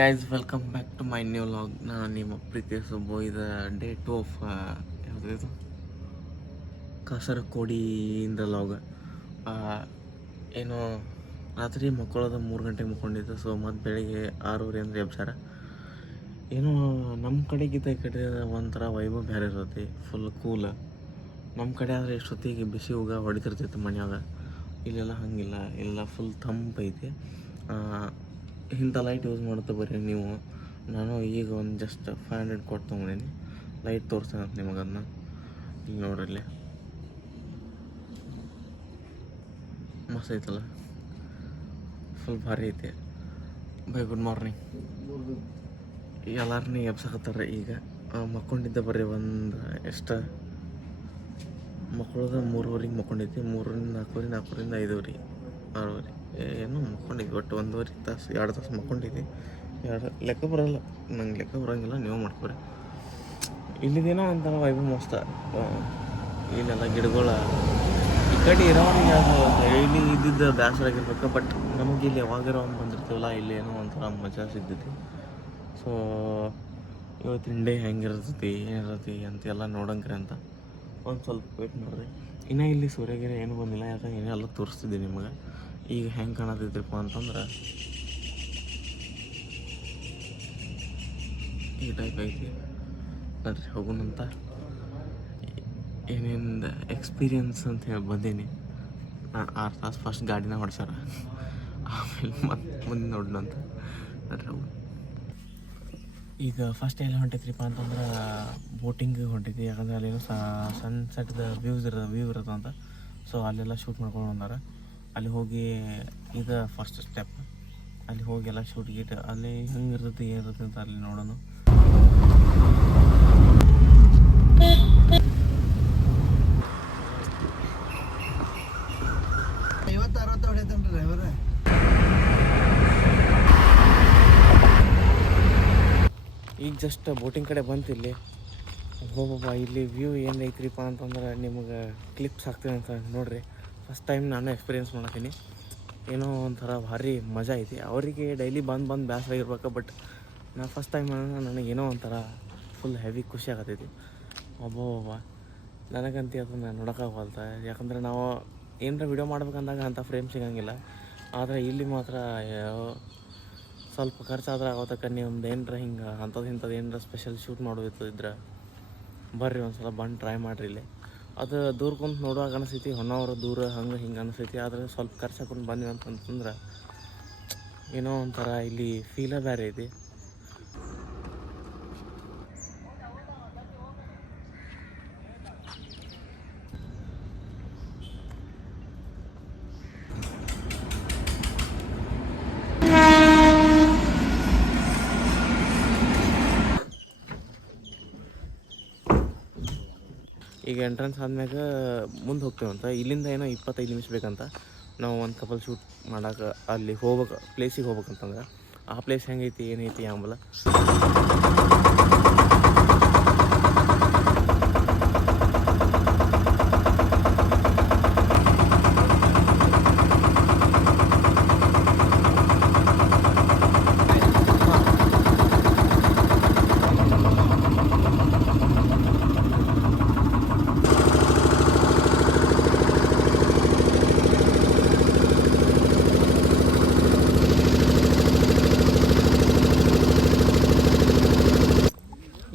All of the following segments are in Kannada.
Guys, welcome back to my new vlog. ನಾನು ನಿಮ್ಮ ಪ್ರೀತಿಯ ಸುಬ್ಬು. ಇದು ಡೇ 2 ಆಫ್ ಯಾವುದಿದು ಕಾಸರಗೋಡಿಯಿಂದ ವ್ಲಾಗ್. ಏನು ರಾತ್ರಿ ಮಕ್ಕಳದ 3 ಗಂಟೆಗೆ ಮಕ್ಕೊಂಡಿದ್ದು. ಸೊ ಮತ್ತು ಬೆಳಿಗ್ಗೆ 6:30 ಅಂದರೆ ಎಬ್ಸಾರ. ಏನು ನಮ್ಮ ಕಡೆಗಿದ್ದ ಈ ಕಡೆ ಒಂಥರ ವೈಭವ ಬೇರೆ ಇರ್ತೈತಿ, ಫುಲ್ ಕೂಲ್. ನಮ್ಮ ಕಡೆ ಆದರೆ ಎಷ್ಟೊತ್ತಿಗೆ ಬಿಸಿ ಹೋಗ ಹೊಡಿತಿರ್ತೈತೆ ಮನ್ಯಾಗ. ಇಲ್ಲೆಲ್ಲ ಹಾಗಿಲ್ಲ, ಎಲ್ಲ ಫುಲ್ ತಂಪೈತಿ. ಇಂಥ ಲೈಟ್ ಯೂಸ್ ಮಾಡ್ತಾ ಬರ್ರಿ ನೀವು. ನಾನು ಈಗ ಒಂದು ಜಸ್ಟ್ 500 ಕೊಟ್ಟು ತೊಗೊಂಡೀನಿ. ಲೈಟ್ ತೋರಿಸ್ತೇನೆ ಅಂತ ನಿಮಗೆ. ಅದನ್ನ ಈಗ ನೋಡ್ರಲ್ಲಿ ಮಸ್ತ್ ಐತಲ್ಲ, ಫುಲ್ ಭಾರಿ ಐತಿ. ಬೈ ಗುಡ್ ಮಾರ್ನಿಂಗ್. ಎಲ್ಲಾರನ್ನೂ ಎಬ್ಸಕತ್ತಾರ. ಈಗ ಮಕ್ಕೊಂಡಿದ್ದೆ ಬರ್ರಿ ಒಂದು ಎಷ್ಟು ಮಕ್ಕಳದ 3:30ಗೆ ಮಕ್ಕೊಂಡೈತಿ. 3ರಿಂದ 4, 4ರಿಂದ 5, 6 ಏನೋ ಮಕ್ಕೊಂಡಿದ್ವಿ. ಒಟ್ಟು 1.5 ತಾಸು 2 ತಾಸು ಮಕ್ಕೊಂಡಿದ್ವಿ. 2 ಲೆಕ್ಕ ಬರೋಲ್ಲ, ನಂಗೆ ಲೆಕ್ಕ ಬರೋಂಗಿಲ್ಲ, ನೀವು ಮಾಡ್ಕೊರಿ. ಇಲ್ಲಿದೇನೋ ಒಂಥರ ವೈಭವ ಮಸ್ತ. ಇಲ್ಲೆಲ್ಲ ಗಿಡಗಳ ಈ ಕಡೆ ಇರೋರಿಗೆ ಅದು ಡೈಲಿ ಇದ್ದಿದ್ದು ಬೇಸರ ಆಗಿರ್ಬೇಕು. ಬಟ್ ನಮಗೆ ಇಲ್ಲಿ ಯಾವಾಗಾರ ಒಂದು ಬಂದಿರ್ತೀವಲ್ಲ, ಇಲ್ಲಿ ಏನೋ ಒಂಥರ ಮಜಾ ಸಿಗ್ತೈತಿ. ಸೊ ಇವತ್ತಿನ ಡೇ ಹೆಂಗಿರ್ತೈತಿ ಏನಿರ್ತೈತಿ ಅಂತೆಲ್ಲ ನೋಡಂಗ್ರಿ ಅಂತ ಒಂದು ಸ್ವಲ್ಪ ವೇಟ್ ಮಾಡಿರಿ. ಇನ್ನೂ ಇಲ್ಲಿ ಸೂರ್ಯಗಿರಿ ಏನೂ ಬಂದಿಲ್ಲ, ಯಾಕಂದ್ರೆ ಏನೆಲ್ಲ ತೋರಿಸ್ತಿದ್ದೆ ನಿಮಗೆ. ಈಗ ಹೆಂಗೆ ಕಾಣತೈತ್ರಪ್ಪ ಅಂತಂದ್ರೆ ಈ ಟೈಪ್ ಐತಿ ನೋಡ್ರಿ. ಹೋಗೋಣಂತ. ಏನೇನು ಎಕ್ಸ್ಪೀರಿಯನ್ಸ್ ಅಂತ ಹೇಳಿ ಬಂದೀನಿ. ನಾನು 6 ತಾಸು ಫಸ್ಟ್ ಗಾಡಿನ ಹೊಡ್ಸಾರ, ಆಮೇಲೆ ಮತ್ತೆ ಮುಂದೆ ನೋಡೋಣಂತ ನೋಡ್ರಿ. ಈಗ ಫಸ್ಟ್ ಎಲ್ಲಿ ಹೊಂಟೈತ್ರಿಪ್ಪ ಅಂತಂದ್ರೆ ಬೋಟಿಂಗ್ ಹೊಂಟೈತಿ. ಯಾಕಂದ್ರೆ ಅಲ್ಲೇನೋ ಸನ್ಸೆಟ್ದ ವ್ಯೂ ಇರುತ್ತೆ ಅಂತ. ಸೊ ಅಲ್ಲೆಲ್ಲ ಶೂಟ್ ಮಾಡ್ಕೊಂಡು ಬಂದಾರ. ಅಲ್ಲಿ ಹೋಗಿ ಇದು ಫಸ್ಟ್ ಸ್ಟೆಪ್. ಅಲ್ಲಿ ಹೋಗಿ ಎಲ್ಲ ಶೂಟ್ ಗೀಟ್ ಅಲ್ಲಿ ಹೆಂಗೆ ಇರ್ತೈತಿ ಏನಿರ್ತೈತಿ ಅಂತ ಅಲ್ಲಿ ನೋಡೋಣ. ಈಗ ಜಸ್ಟ್ ಬೋಟಿಂಗ್ ಕಡೆ ಬಂತು. ಇಲ್ಲಿ ಹೋಗಪ್ಪ, ಇಲ್ಲಿ ವ್ಯೂ ಏನು ಐತ್ರಿಪ್ಪ ಅಂತಂದ್ರೆ ನಿಮಗೆ ಕ್ಲಿಪ್ಸ್ ಹಾಕ್ತೀನಿ ಅಂತ ನೋಡಿರಿ. ಫಸ್ಟ್ ಟೈಮ್ ನಾನು ಎಕ್ಸ್ಪೀರಿಯೆನ್ಸ್ ಮಾಡತ್ತೀನಿ. ಏನೋ ಒಂಥರ ಭಾರಿ ಮಜಾ ಐತಿ. ಅವರಿಗೆ ಡೈಲಿ ಬಂದು ಬೇಸರ ಆಗಿರ್ಬೇಕು. ಬಟ್ ನಾನು ಫಸ್ಟ್ ಟೈಮ್ ನನಗೇನೋ ಒಂಥರ ಫುಲ್ ಹೆವಿ ಖುಷಿ ಆಗತ್ತೈತಿ. ಒಬ್ಬ ನನಗಂತ ಅದನ್ನು ನೋಡೋಕ್ಕಾಗಲ್ತ. ಯಾಕಂದರೆ ನಾವು ಏನರ ವಿಡಿಯೋ ಮಾಡ್ಬೇಕಂದಾಗ ಅಂಥ ಫ್ರೇಮ್ ಸಿಗೋಂಗಿಲ್ಲ. ಆದರೆ ಇಲ್ಲಿ ಮಾತ್ರ ಸ್ವಲ್ಪ ಖರ್ಚಾದ್ರೆ ಆಗೋತಕ್ಕ ನಿಮ್ದು ಏನರ ಹಿಂಗೆ ಅಂಥದ್ದು ಏನರ ಸ್ಪೆಷಲ್ ಶೂಟ್ ಮಾಡೋದಿದ್ರೆ ಬರ್ರಿ, ಒಂದು ಸಲ ಬಂದು ಟ್ರೈ ಮಾಡಿರಿ. ಇಲ್ಲಿ ಅದು ದೂರ ಕುಂತು ನೋಡುವಾಗ ಅನಿಸ್ತೈತಿ, ಹೊನ್ನಾವರ ದೂರ ಹಂಗೆ ಹಿಂಗೆ ಅನಿಸ್ತೈತಿ. ಆದರೆ ಸ್ವಲ್ಪ ಖರ್ಚು ಹಾಕೊಂಡು ಬಂದ್ವಿ ಅಂತಂತಂದ್ರೆ ಏನೋ ಒಂಥರ ಇಲ್ಲಿ ಫೀಲೇ ಬೇರೆ ಐತಿ. ಈಗ ಎಂಟ್ರೆನ್ಸ್ ಆದ್ಮ್ಯಾಗ ಮುಂದೆ ಹೋಗ್ತೇವಂತ. ಇಲ್ಲಿಂದ ಏನೋ 25 ನಿಮಿಷ ಬೇಕಂತ. ನಾವು ಒಂದು ಕಪಲ್ ಶೂಟ್ ಮಾಡೋಕೆ ಅಲ್ಲಿ ಪ್ಲೇಸಿಗೆ ಹೋಗ್ಬೇಕಂತಂದ್ರೆ ಆ ಪ್ಲೇಸ್ ಹೆಂಗೈತಿ ಏನೈತಿ ಆಂಬಲ.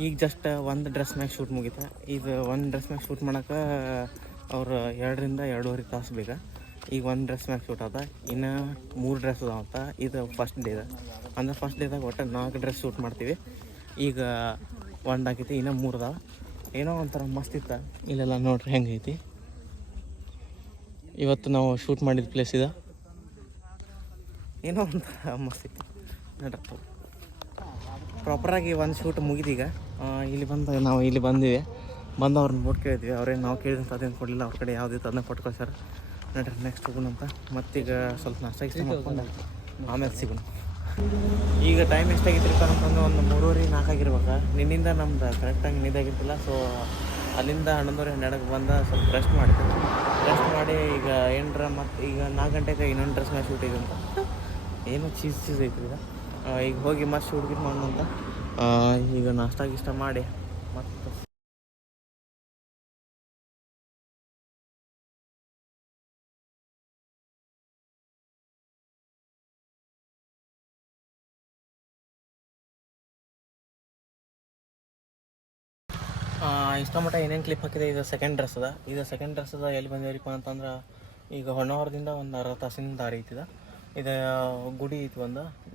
ಈಗ ಜಸ್ಟ್ ಒಂದು ಡ್ರೆಸ್ ಮ್ಯಾಗ ಶೂಟ್ ಮುಗಿತ. ಇದು ಒಂದು ಡ್ರೆಸ್ ಮ್ಯಾಗ ಶೂಟ್ ಮಾಡೋಕೆ ಅವ್ರು 2ರಿಂದ 2.5 ತಾಸು ಬೇಕಾ. ಈಗ ಒಂದು ಡ್ರೆಸ್ ಮ್ಯಾಗ ಶೂಟ್ ಆದ. ಇನ್ನು 3 ಡ್ರೆಸ್ ಅದಾವಂತ. ಇದು ಫಸ್ಟ್ ಡೇದ ಅಂದ್ರೆ ಫಸ್ಟ್ ಡೇದಾಗ ಒಟ್ಟು 4 ಡ್ರೆಸ್ ಶೂಟ್ ಮಾಡ್ತೀವಿ. ಈಗ 1 ಆಗೈತಿ, ಇನ್ನೂ 3 ಅದಾವ. ಏನೋ ಒಂಥರ ಮಸ್ತ್ ಇತ್ತು. ಇಲ್ಲೆಲ್ಲ ನೋಡ್ರಿ ಹೆಂಗೈತಿ. ಇವತ್ತು ನಾವು ಶೂಟ್ ಮಾಡಿದ ಪ್ಲೇಸ್ ಇದೆ. ಏನೋ ಒಂಥರ ಮಸ್ತ್ ಇತ್ತು ನೋಡ್ರಿ. ಪ್ರಾಪರಾಗಿ ಒಂದು ಶೂಟ್ ಮುಗಿದೀಗ. ಇಲ್ಲಿ ನಾವು ಇಲ್ಲಿ ಬಂದಿವಿ. ಅವ್ರನ್ನ ಬೋಟ್ ಕೇಳಿದ್ವಿ. ಅವ್ರೇನು ನಾವು ಕೇಳಿದಂಥ ಅದೇನು ಕೊಡಲಿಲ್ಲ. ಅವ್ರ ಕಡೆ ಯಾವುದಿತ್ತು ಅದನ್ನ ಕೊಟ್ಟು ಕಳ್ಸಾರ. ನೋಡ್ರಿ ನೆಕ್ಸ್ಟ್ ಹೋಗೋಣ ಅಂತ. ಮತ್ತೀಗ ಸ್ವಲ್ಪ ನಾಷ್ಟ ಮಾಡ್ಕೊಂಡು ಆಮೇಲೆ ಸಿಗೋಣ. ಈಗ ಟೈಮ್ ಎಷ್ಟಾಗಿತ್ತು ಅಂತಂದ್ರೆ ಒಂದು 3:30, 4 ಆಗಿರ್ಬೇಕು. ನಿನ್ನಿಂದ ನಮ್ದು ಕರೆಕ್ಟಾಗಿ ನಿದ್ದಾಗಿರ್ತಿಲ್ಲ. ಸೊ ಅಲ್ಲಿಂದ 11:30, 12ಕ್ಕೆ ಬಂದ ಸ್ವಲ್ಪ ರೆಸ್ಟ್ ಮಾಡಿ ಈಗ ಏನರ ಮತ್ತು ಈಗ 4 ಗಂಟೆಗೆ ಇನ್ನೊಂದು ಡ್ರೆಸ್ ಮ್ಯಾಚ್ ಶೂಟ್ ಇದೆ ಅಂತ. ಏನೋ ಚೀಸ್ ಐತ್ರಿ. ಈಗ ಈಗ ಹೋಗಿ ಮತ್ತೆ ಶೂಟ್ ಗಿಟ್ ಮಾಡೋಣ ಅಂತ ಈಗ ನಾಷ್ಟ ಗಿಷ್ಟ ಮಾಡಿ ಮತ್ತು ಇಷ್ಟ ಮಟ್ಟ ಏನೇನು ಕ್ಲಿಪ್ ಹಾಕಿದೆ. ಇದು ಸೆಕೆಂಡ್ ಡ್ರೆಸ್ ಅದ ಎಲ್ಲಿ ಬಂದೇವ್ರಿಪ್ಪ ಅಂತಂದ್ರೆ ಈಗ ಹೊನ್ನಾವರದಿಂದ ಒಂದು ಅರ್ಧ ತಾಸಿನ ದಾರಿ ಐತಿದ. ಇದು ಗುಡಿ ಐತಿ,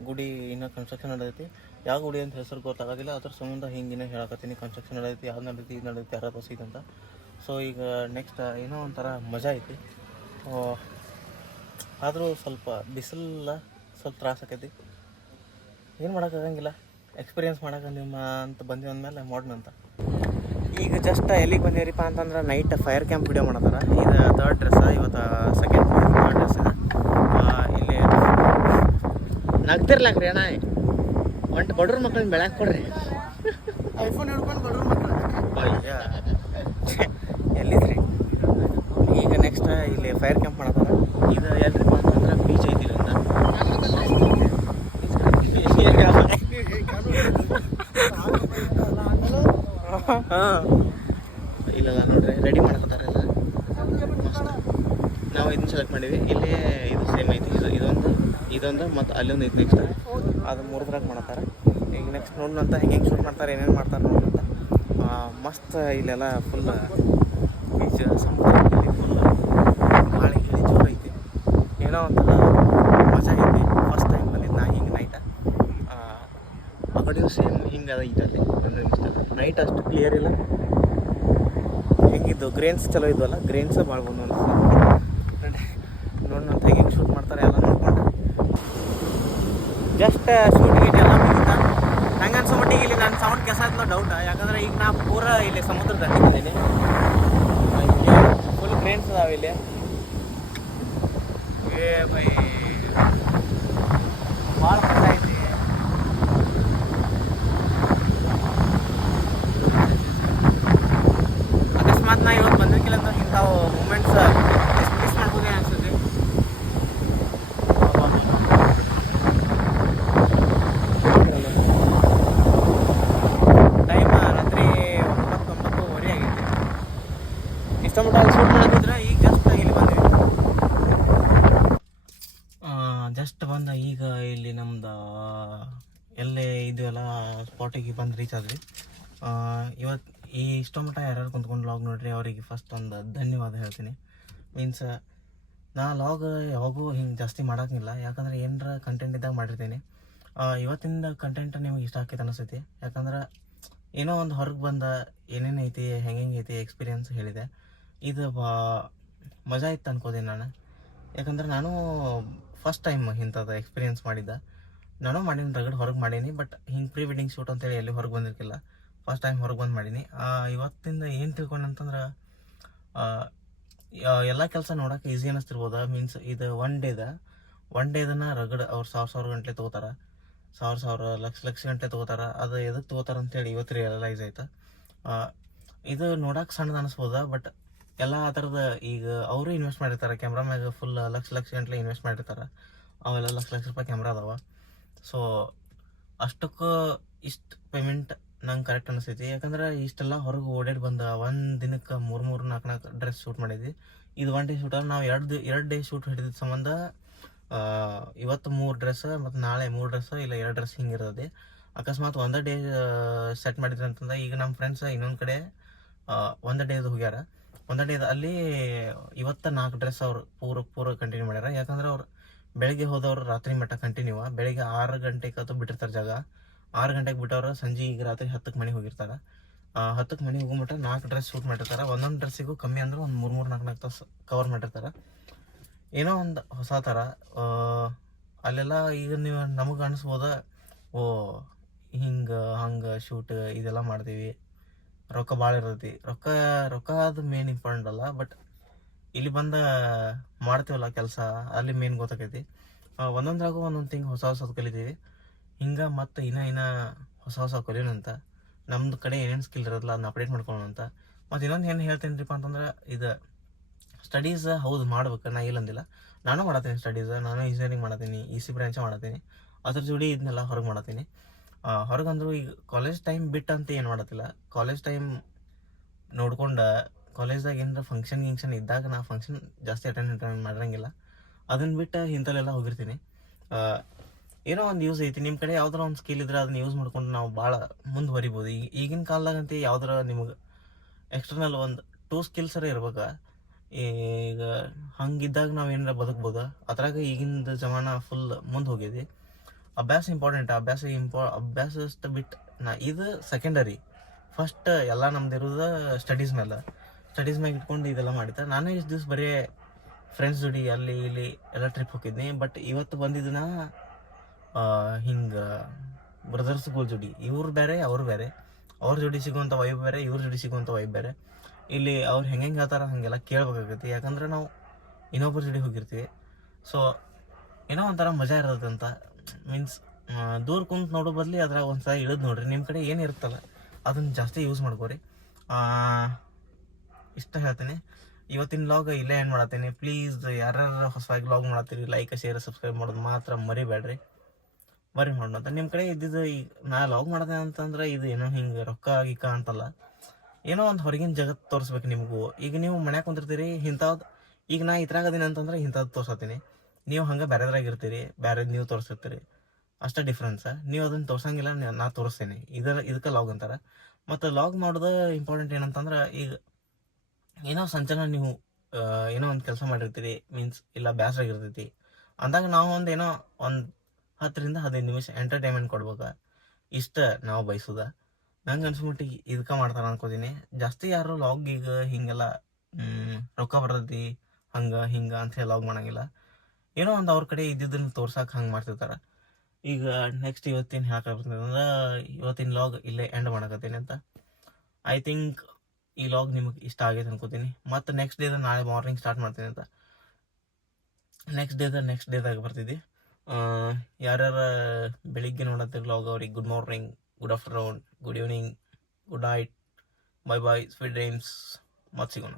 ಗುಡಿ ಇನ್ನೂ ಕನ್ಸ್ಟ್ರಕ್ಷನ್ ನಡೆದೈತಿ. ಯಾವ ಗುಡಿ ಅಂತ ಹೆಸರು ಗೊತ್ತಾಗೋದಿಲ್ಲ, ಅದ್ರ ಸಂಬಂಧ ಹಿಂಗಿನ ಹೇಳಕತ್ತೀನಿ. ಕನ್ಸ್ಟ್ರಕ್ಷನ್ ನಡೆದೈತಿ, ಯಾವ್ದು ನಡೆದೈತಿ, ಇದು ನಡೆದೈತಿ, ಅರ್ಧ ತಾಸು ಐತೆ ಅಂತ. ಸೊ ಈಗ ನೆಕ್ಸ್ಟ್ ಏನೋ ಒಂಥರ ಮಜಾ ಐತಿ. ಆದರೂ ಸ್ವಲ್ಪ ಬಿಸಿಲ ಸ್ವಲ್ಪ ತ್ರಾಸ ಆಕೈತಿ, ಏನು ಮಾಡೋಕ್ಕಾಗಂಗಿಲ್ಲ. ಎಕ್ಸ್ಪೀರಿಯೆನ್ಸ್ ಮಾಡೋಕೆ ನಿಮ್ಮ ಅಂತ ಬಂದಿವಿ ಅಂದಮೇಲೆ ಮಾಡೋಣ ಅಂತ. ಈಗ ಜಸ್ಟ್ ಎಲ್ಲಿಗೆ ಬಂದೇವ್ರಿಪ್ಪ ಅಂತಂದ್ರೆ ನೈಟ್ ಫೈರ್ ಕ್ಯಾಂಪ್ ವಿಡಿಯೋ ಮಾಡತ್ತಾರ. ಇದು ಥರ್ಡ್ ಡ್ರೆಸ್, ಇವತ್ತು ಸೆಕೆಂಡ್ ಥರ್ಡ್ ಡ್ರೆಸ್ ಇದೆ. ಇಲ್ಲಿ ನಗ್ತಿರ್ಲಾಕ್ರಿ ಅಣ್ಣ, ಒಂಟು ಬಡ್ರ ಮಕ್ಕಳನ್ನ ಬೆಳಕ್ಕೆ ಕೊಡ್ರಿ. ಐಫೋನ್ ಹಿಡ್ಕೊಂಡು ಬಡ್ರ ಮಕ್ಕಳು ಎಲ್ಲಿದ್ರಿ. ಈಗ ನೆಕ್ಸ್ಟ್ ಇಲ್ಲಿ ಫೈರ್ ಕ್ಯಾಂಪ್ ಮಾಡತ್ತಾರ. ಇದು ಎಲ್ರಿಪ್ಪ ಅಂತಂದ್ರೆ ಬೀಚ್ ಐತಿ ಅಂತ. ಹಾಂ ಇಲ್ಲಲ್ಲ ನೋಡ್ರಿ, ರೆಡಿ ಮಾಡಕತ್ತಾರ ಎಲ್ಲ. ನಾವು ಇದನ್ನ ಸೆಲೆಕ್ಟ್ ಮಾಡೀವಿ. ಇಲ್ಲಿ ಇದು ಸೇಮ್ ಐತಿ, ಇದೊಂದು ಮತ್ತು ಅಲ್ಲೊಂದು ಐತಿ. ನೆಕ್ಸ್ಟ್ ಅದು ಮೂರದ್ರಾಗ ಮಾಡತ್ತಾರೆ. ಈಗ ನೆಕ್ಸ್ಟ್ ನೋಡೋಣಂತ ಹೆಂಗೆ ಶೂಟ್ ಮಾಡ್ತಾರೆ, ಏನೇನು ಮಾಡ್ತಾರೆ ನೋಡೋಣಂತ. ಮಸ್ತ್ ಇಲ್ಲೆಲ್ಲ ಫುಲ್ ಬೀಚ್, ಸಮುದ್ರ, ಫುಲ್ ಗಾಳಿ ಗಿಳಿ ಜೋರು ಐತಿ. ಏನೋ ಒಂಥರ ಮಜಾ ಐತಿ. ಫಸ್ಟ್ ಟೈಮ್ ಬಂದಿದ್ದು ನಾ ಹಿಂಗೆ ನೈಟ. ಆ ಕಡೆ ಸೇಮ್ ಹಿಂಗೆ ಅದ ಐತಲ್ಲಿ ನೈಟ್ ಅಷ್ಟು ಕ್ಲಿಯರ್ ಇಲ್ಲ. ಹೆಂಗಿದ್ದು ಗ್ರೇನ್ಸ್ ಚಲೋ ಇದ್ವಲ್ಲ, ಗ್ರೇನ್ಸ್ ಭಾಳ ಬಂದು ನೋಡೋಣ ಹೆಂಗೆ ಶೂಟ್ ಮಾಡ್ತಾರೆ ಎಲ್ಲ ನೋಡ್ಕೊಂಡು. ಜಸ್ಟ್ ಶೂಟಿಂಗ್ ಎಲ್ಲ ಮುಗಿತಾ. ನಂಗೆ ಅನ್ಸೋ ಮಟ್ಟಿಗೆ ಇಲ್ಲಿ ನನ್ನ ಸೌಂಡ್ ಕೆಲಸ ಆಯ್ತು ಡೌಟ್. ಯಾಕಂದ್ರೆ ಈಗ ನಾ ಪೂರ ಇಲ್ಲಿ ಸಮುದ್ರ ದಂಡಿದ್ದೀನಿ. ಫುಲ್ ಗ್ರೇನ್ಸ್ ಅದಾವೆ ಇಲ್ಲಿ. ಬೈ ಭಾಳ ಮಜಾ ಐತಿ. ಅಕಸ್ಮಾತ್ ನಾ ಇವತ್ತು ಬಂದಿರ್ಕಿಲ್ಲ ಅಂದ್ರೆ ಇಂಥವು ಮೂಮೆಂಟ್ಸ್ ಮಿಸ್ ಮಾಡ್ಬೋದೇ ಅನ್ಸುತ್ತೆ. ಟೈಮ್ ರಾತ್ರಿ 9:09 ಆಗೈತಿ. ಇಷ್ಟ ಮಟ್ಟ ಅಲ್ಲಿ ಶೂಟ್ ಮಾಡಿದ್ರೆ ಈಗ ಜಸ್ಟ್ ಇಲ್ಲಿ ಬಂದ್ವಿ. ಜಸ್ಟ್ ಬಂದ ಈಗ ಇಲ್ಲಿ ನಮ್ದು ಎಲ್ಲೇ ಇದು ಎಲ್ಲ ಸ್ಪಾಟಿಗೆ ಬಂದು ರೀಚ್ ಆದ್ವಿ. ಇವತ್ತು ಈ ಇಷ್ಟ ಮಟ್ಟ ಯಾರ್ಯಾರು ಕುಂತ್ಕೊಂಡು ಲಾಗ್ ನೋಡ್ರಿ ಅವರಿಗೆ ಫಸ್ಟ್ ಒಂದು ಧನ್ಯವಾದ ಹೇಳ್ತೀನಿ. ಮೀನ್ಸ್ ನಾ ಲಾಗ್ ಯಾವಾಗೂ ಹಿಂಗೆ ಜಾಸ್ತಿ ಮಾಡೋಂಗಿಲ್ಲ, ಯಾಕಂದ್ರೆ ಏನರ ಕಂಟೆಂಟ್ ಇದ್ದಾಗ ಮಾಡಿರ್ತೀನಿ. ಇವತ್ತಿಂದ ಕಂಟೆಂಟ್ ನಿಮಗೆ ಇಷ್ಟ ಆಕೈತೆ ಅನಿಸ್ತೈತಿ. ಯಾಕಂದ್ರೆ ಏನೋ ಒಂದು ಹೊರಗೆ ಬಂದ ಏನೇನು ಐತಿ, ಹೆಂಗೆ ಐತಿ ಎಕ್ಸ್ಪೀರಿಯನ್ಸ್ ಹೇಳಿದೆ. ಇದು ಮಜಾ ಇತ್ತು ಅನ್ಕೋತೀನಿ ನಾನು. ಯಾಕಂದ್ರೆ ನಾನು ಫಸ್ಟ್ ಟೈಮ್ ಇಂಥದ್ದು ಎಕ್ಸ್ಪೀರಿಯನ್ಸ್ ಮಾಡಿದ್ದೆ. ನಾನು ಮಾಡೀನಿ, ರಗಡ್ ಹೊರಗೆ ಮಾಡೀನಿ. ಬಟ್ ಹಿಂಗೆ ಪ್ರೀ ವೆಡ್ಡಿಂಗ್ ಶೂಟ್ ಅಂತೇಳಿ ಎಲ್ಲಿ ಹೊರಗೆ ಬಂದಿರ್ಕಿಲ್ಲ. ಫಸ್ಟ್ ಟೈಮ್ ಹೊರಗೆ ಬಂದು ಮಾಡೀನಿ. ಇವತ್ತಿಂದ ಏನು ತಿಳ್ಕೊಂಡು ಅಂತಂದ್ರೆ ಎಲ್ಲ ಕೆಲಸ ನೋಡೋಕೆ ಈಸಿ ಅನ್ನಿಸ್ತಿರ್ಬೋದ. ಮೀನ್ಸ್ ಇದು ಒನ್ ಡೇದನ್ನ ರಗಡ್ ಅವ್ರು ಸಾವಿರ ಗಂಟೆ ತೊಗೋತಾರೆ, ಸಾವಿರ ಲಕ್ಷ ಗಂಟೆ ತೊಗೋತಾರೆ. ಅದು ಎದಕ್ಕೆ ತೊಗೋತಾರೆ ಅಂತೇಳಿ ಇವತ್ತು ರಿಯಲೈಸ್ ಆಯ್ತು. ಇದು ನೋಡೋಕೆ ಸಣ್ಣದು ಅನ್ನಿಸ್ಬೋದ, ಬಟ್ ಎಲ್ಲ ಆ ಥರದ ಈಗ ಅವರು ಇನ್ವೆಸ್ಟ್ ಮಾಡಿರ್ತಾರೆ. ಕ್ಯಾಮ್ರಾ ಮ್ಯಾಗ ಫುಲ್ ಲಕ್ಷ ಗಂಟಲೆ ಇನ್ವೆಸ್ಟ್ ಮಾಡಿರ್ತಾರೆ. ಅವೆಲ್ಲ ಲಕ್ಷ ರೂಪಾಯಿ ಕ್ಯಾಮ್ರಾ ಅದಾವ. ಸೊ ಅಷ್ಟಕ್ಕೂ ಇಷ್ಟು ಪೇಮೆಂಟ್ ನಂಗೆ ಕರೆಕ್ಟ್ ಅನಿಸ್ತೈತಿ. ಯಾಕಂದ್ರೆ ಇಷ್ಟೆಲ್ಲ ಹೊರಗೆ ಓಡಾಡಿ ಬಂದ ಒಂದು ದಿನಕ್ಕೆ 3-4 ಡ್ರೆಸ್ ಶೂಟ್ ಮಾಡಿದ್ವಿ. ಇದು 1 ಡೇ ಶೂಟ. ನಾವು 2 ಡೇ ಶೂಟ್ ಹಿಡಿದ ಸಂಬಂಧ ಇವತ್ತು 3 ಡ್ರೆಸ್ ಮತ್ತು ನಾಳೆ 3 ಡ್ರೆಸ್ ಇಲ್ಲ 2 ಡ್ರೆಸ್ ಹಿಂಗಿರ್ತದೆ. ಅಕಸ್ಮಾತ್ 1 ಡೇ ಸೆಟ್ ಮಾಡಿದ್ರಿ ಅಂತಂದ್ರೆ ಈಗ ನಮ್ಮ ಫ್ರೆಂಡ್ಸ್ ಇನ್ನೊಂದು ಕಡೆ 1 ಡೇದು ಹೋಗ್ಯಾರ. 1 ಡೇದು ಅಲ್ಲಿ ಇವತ್ತು 4 ಡ್ರೆಸ್ ಅವ್ರು ಪೂರ ಕಂಟಿನ್ಯೂ ಮಾಡ್ಯಾರ. ಯಾಕಂದ್ರೆ ಅವ್ರು ಬೆಳಗ್ಗೆ ಹೋದವ್ರು ರಾತ್ರಿ ಮಟ್ಟ ಕಂಟಿನ್ಯೂ. ಬೆಳಿಗ್ಗೆ 6 ಗಂಟೆಗೆ ಅದು ಬಿಟ್ಟಿರ್ತಾರೆ ಜಾಗ. 6 ಗಂಟೆಗೆ ಬಿಟ್ಟವ್ರು ಸಂಜೆ ಈಗ ರಾತ್ರಿ 10ಕ್ಕೆ ಮನೆಗೆ ಹೋಗಿರ್ತಾರೆ. 10ಕ್ಕೆ ಮನೆಗೆ ಹೋಗ್ಬಿಟ್ರೆ 4 ಡ್ರೆಸ್ ಶೂಟ್ ಮಾಡಿರ್ತಾರೆ. ಒಂದೊಂದು ಡ್ರೆಸ್ಸಿಗೂ ಕಮ್ಮಿ ಅಂದ್ರೆ ಒಂದು 3-4 ತಾಸು ಕವರ್ ಮಾಡಿರ್ತಾರೆ. ಏನೋ ಒಂದು ಹೊಸ ಥರ ಅಲ್ಲೆಲ್ಲ. ಈಗ ನೀವು ನಮಗೆ ಅನಿಸ್ಬೋದ, ಓ ಹಂಗೆ ಶೂಟ್ ಇದೆಲ್ಲ ಮಾಡ್ತೀವಿ, ರೊಕ್ಕ ಭಾಳ ಇರ್ತೈತಿ. ರೊಕ್ಕ ಅದು ಮೇನ್ ಇಂಪಾರ್ಟೆಂಟ್ ಅಲ್ಲ, ಬಟ್ ಇಲ್ಲಿ ಬಂದ ಮಾಡ್ತೀವಲ್ಲ ಕೆಲಸ, ಅಲ್ಲಿ ಮೇನ್ ಗೊತ್ತಾಕೈತಿ. ಒಂದೊಂದ್ರಾಗೂ ಒಂದೊಂದು ಥಿಂಗ್ ಹೊಸ ಕಲಿತೀವಿ. ಹಿಂಗೆ ಮತ್ತು ಇನ್ನೂ ಹೊಸ ಕಲಿಯೋಣಂತ. ನಮ್ಮದು ಕಡೆ ಏನೇನು ಸ್ಕಿಲ್ ಇರೋದಿಲ್ಲ ಅದನ್ನ ಅಪ್ಡೇಟ್ ಮಾಡ್ಕೊಳ್ಳೋಣ ಅಂತ. ಮತ್ತು ಇನ್ನೊಂದು ಏನು ಹೇಳ್ತೇನೆ ಅಂತಂದ್ರೆ, ಇದು ಸ್ಟಡೀಸ್ ಹೌದು ಮಾಡ್ಬೇಕು, ನಾ ಇಲ್ಲಂದಿಲ್ಲ. ನಾನು ಮಾಡತ್ತೀನಿ ಸ್ಟಡೀಸ್. ನಾನು ಇಂಜಿನಿಯರಿಂಗ್ ಮಾಡತ್ತೀನಿ, EC ಬ್ರಾಂಚ್ ಮಾಡತ್ತೀನಿ. ಅದ್ರ ಜೋಡಿ ಇದನ್ನೆಲ್ಲ ಹೊರಗೆ ಮಾಡತ್ತೀನಿ. ಹೊರಗಂದ್ರು ಈಗ ಕಾಲೇಜ್ ಟೈಮ್ ಬಿಟ್ಟು ಅಂತ ಏನು ಮಾಡತ್ತಿಲ್ಲ. ಕಾಲೇಜ್ ಟೈಮ್ ನೋಡ್ಕೊಂಡು ಕಾಲೇಜ್ದಾಗ ಏನಾರ ಫಂಕ್ಷನ್ ಇದ್ದಾಗ ನಾ ಫಂಕ್ಷನ್ ಜಾಸ್ತಿ ಅಟೆಂಡ್ ಮಾಡಿರಂಗಿಲ್ಲ. ಅದನ್ನು ಬಿಟ್ಟು ಇಂಥಲ್ಲೆಲ್ಲ ಹೋಗಿರ್ತೀನಿ. ಏನೋ ಒಂದು ಯೂಸ್ ಐತಿ. ನಿಮ್ಮ ಕಡೆ ಯಾವ್ದಾರ ಒಂದು ಸ್ಕಿಲ್ ಇದ್ರೆ ಅದನ್ನ ಯೂಸ್ ಮಾಡ್ಕೊಂಡು ನಾವು ಭಾಳ ಮುಂದುವರಿಬೋದು. ಈಗಿನ ಕಾಲದಾಗಂತೂ ಯಾವ್ದಾರ ನಿಮಗೆ ಎಕ್ಸ್ಟರ್ನಲ್ ಒಂದು 2 ಸ್ಕಿಲ್ಸರ ಇರ್ಬೇಕು. ಈಗ ಹಂಗಿದ್ದಾಗ ನಾವು ಏನಾರ ಬದುಕ್ಬೋದು. ಅದ್ರಾಗ ಈಗಿನ ಜಮಾನ ಫುಲ್ ಮುಂದೆ ಹೋಗಿದೆ. ಅಭ್ಯಾಸ ಇಂಪಾರ್ಟೆಂಟ್. ಅಭ್ಯಾಸ ಅಷ್ಟು ಬಿಟ್ಟು ಇದು ಸೆಕೆಂಡರಿ. ಫಸ್ಟ್ ಎಲ್ಲ ನಮ್ದು ಇರೋದು ಸ್ಟಡೀಸ್ ಮ್ಯಾಗ ಇಟ್ಕೊಂಡು ಇದೆಲ್ಲ ಮಾಡಿದ್ದೆ. ನಾನು ಇಷ್ಟು ದಿವ್ಸ ಬರೀ ಫ್ರೆಂಡ್ಸ್ ಜೋಡಿ ಅಲ್ಲಿ ಇಲ್ಲಿ ಎಲ್ಲ ಟ್ರಿಪ್ ಹೋಗಿದ್ನಿ. ಬಟ್ ಇವತ್ತು ಬಂದಿದ್ದನ್ನ ಹಿಂಗೆ ಬ್ರದರ್ಸ್ಗಳ ಜೋಡಿ, ಇವ್ರು ಬೇರೆ ಅವ್ರು ಬೇರೆ, ಅವ್ರ ಜೋಡಿ ಸಿಗುವಂಥ ವೈಬ್ ಬೇರೆ, ಇವ್ರ ಜೋಡಿ ಸಿಗುವಂಥ ವೈಬ್ ಬೇರೆ. ಇಲ್ಲಿ ಅವ್ರು ಹೆಂಗೆ ಹೇಳ್ತಾರ ಹಾಗೆಲ್ಲ ಕೇಳ್ಬೇಕಾಗೈತಿ. ಯಾಕಂದ್ರೆ ನಾವು ಇನ್ನೊಬ್ಬರ ಜೋಡಿ ಹೋಗಿರ್ತೀವಿ. ಸೊ ಏನೋ ಒಂಥರ ಮಜಾ ಇರೋದಂತ. ಮೀನ್ಸ್ ದೂರ ಕುಂತು ನೋಡೋ ಬದಲಿ ಅದ್ರಾಗ ಒಂದ್ಸಲ ಇಳಿದು ನೋಡ್ರಿ. ನಿಮ್ಮ ಕಡೆ ಏನು ಇರುತ್ತಲ್ಲ ಅದನ್ನು ಜಾಸ್ತಿ ಯೂಸ್ ಮಾಡ್ಕೋರಿ. ಇಷ್ಟ ಹೇಳ್ತೀನಿ. ಇವತ್ತಿನ ಲಾಗ್ ಇಲ್ಲೇ ಏನು ಮಾಡತ್ತೀನಿ. ಪ್ಲೀಸ್ ಯಾರ್ಯಾರು ಹೊಸದಾಗಿ ಲಾಗ್ ಮಾಡತ್ತೀರಿ, ಲೈಕ್ ಶೇರ್ ಸಬ್ಸ್ಕ್ರೈಬ್ ಮಾಡೋದು ಮಾತ್ರ ಮರಿಬೇಡ್ರಿ. ಬರೀ ಮಾಡೋಣ. ನಿಮ್ಮ ಕಡೆ ಇದ್ದಿದ್ದು ಈಗ ನಾ ಲಾಗ್ ಮಾಡತ್ತೆ ಅಂತಂದ್ರೆ ಇದು ಏನೋ ಹಿಂಗೆ ರೊಕ್ಕ ಗಿಕ್ಕ ಅಂತಲ್ಲ, ಏನೋ ಒಂದು ಹೊರಗಿನ ಜಗತ್ತು ತೋರಿಸ್ಬೇಕು ನಿಮಗೂ. ಈಗ ನೀವು ಮನ್ಯಾಗ ಕುಂತಿರ್ತೀರಿ, ಇಂಥದ್ದು ಈಗ ನಾ ಇದ್ರಾಗದೀನಿ ಅಂತಂದ್ರೆ ಇಂಥದ್ದು ತೋರ್ಸತ್ತೀನಿ. ನೀವು ಹಂಗೆ ಬೇರೆದ್ರಾಗ ಇರ್ತೀರಿ, ಬೇರೆದು ನೀವು ತೋರಿಸಿರ್ತೀರಿ. ಅಷ್ಟೇ ಡಿಫ್ರೆನ್ಸ್. ನೀವು ಅದನ್ನು ತೋರ್ಸಂಗಿಲ್ಲ, ನಾ ತೋರಿಸ್ತೀನಿ. ಇದಕ್ಕೆ ಲಾಗ್ ಅಂತಾರೆ. ಮತ್ತು ಲಾಗ್ ಮಾಡೋದು ಇಂಪಾರ್ಟೆಂಟ್ ಏನಂತಂದ್ರೆ, ಈಗ ಏನೋ ಸಂಚನ ನೀವು ಏನೋ ಒಂದು ಕೆಲಸ ಮಾಡಿರ್ತೀರಿ, ಮೀನ್ಸ್ ಇಲ್ಲ ಬೇಸರಾಗಿರ್ತೈತಿ ಅಂದಾಗ ನಾವು ಏನೋ ಒಂದು 10 ರಿಂದ 15 ನಿಮಿಷ ಎಂಟರ್ಟೈನ್ಮೆಂಟ್ ಕೊಡ್ಬೇಕು. ಇಷ್ಟ ನಾವು ಬಯಸೋದ. ನಂಗೆ ಅನ್ಸ್ಬಿಟ್ಟಿಗೆ ಇದಕ್ಕೆ ಮಾಡ್ತಾರ ಅನ್ಕೋತೀನಿ. ಜಾಸ್ತಿ ಯಾರು ಲಾಗ್ ಈಗ ಹಿಂಗೆಲ್ಲ ರೊಕ್ಕ ಬರ್ತೈತಿ ಹಿಂಗೆ ಅಂತ ಹೇಳಿ ಲಾಗ್ ಮಾಡಂಗಿಲ್ಲ. ಏನೋ ಒಂದು ಅವ್ರ ಕಡೆ ಇದ್ದಿದ್ದನ್ನು ತೋರ್ಸಕ್ಕೆ ಹಂಗೆ ಮಾಡ್ತಿರ್ತಾರೆ. ಈಗ ನೆಕ್ಸ್ಟ್ ಇವತ್ತಿನ ಹೇಳಕ್ಕೆ ಇವತ್ತಿನ ಲಾಗ್ ಇಲ್ಲೇ ಎಂಡ್ ಮಾಡಕತ್ತೀನಿ ಅಂತ. ಐ ಥಿಂಕ್ ಈ ಲಾಗ್ ನಿಮಗೆ ಇಷ್ಟ ಆಗೈತೆ ಅನ್ಕೋತೀನಿ. ಮತ್ತು ನೆಕ್ಸ್ಟ್ ಡೇದ ನಾಳೆ ಮಾರ್ನಿಂಗ್ ಸ್ಟಾರ್ಟ್ ಮಾಡ್ತೀನಿ ಅಂತ. ನೆಕ್ಸ್ಟ್ ಡೇದಾಗ ಬರ್ತಿದ್ವಿ. ಯಾರ್ಯಾರ ಬೆಳಿಗ್ಗೆ ನೋಡತ್ತಿರ ಲಾಗ್ ಅವ್ರಿಗೆ good morning, good afternoon, good evening, good night, by sweet dreams. ಮತ್ತೆ ಸಿಗೋಣ.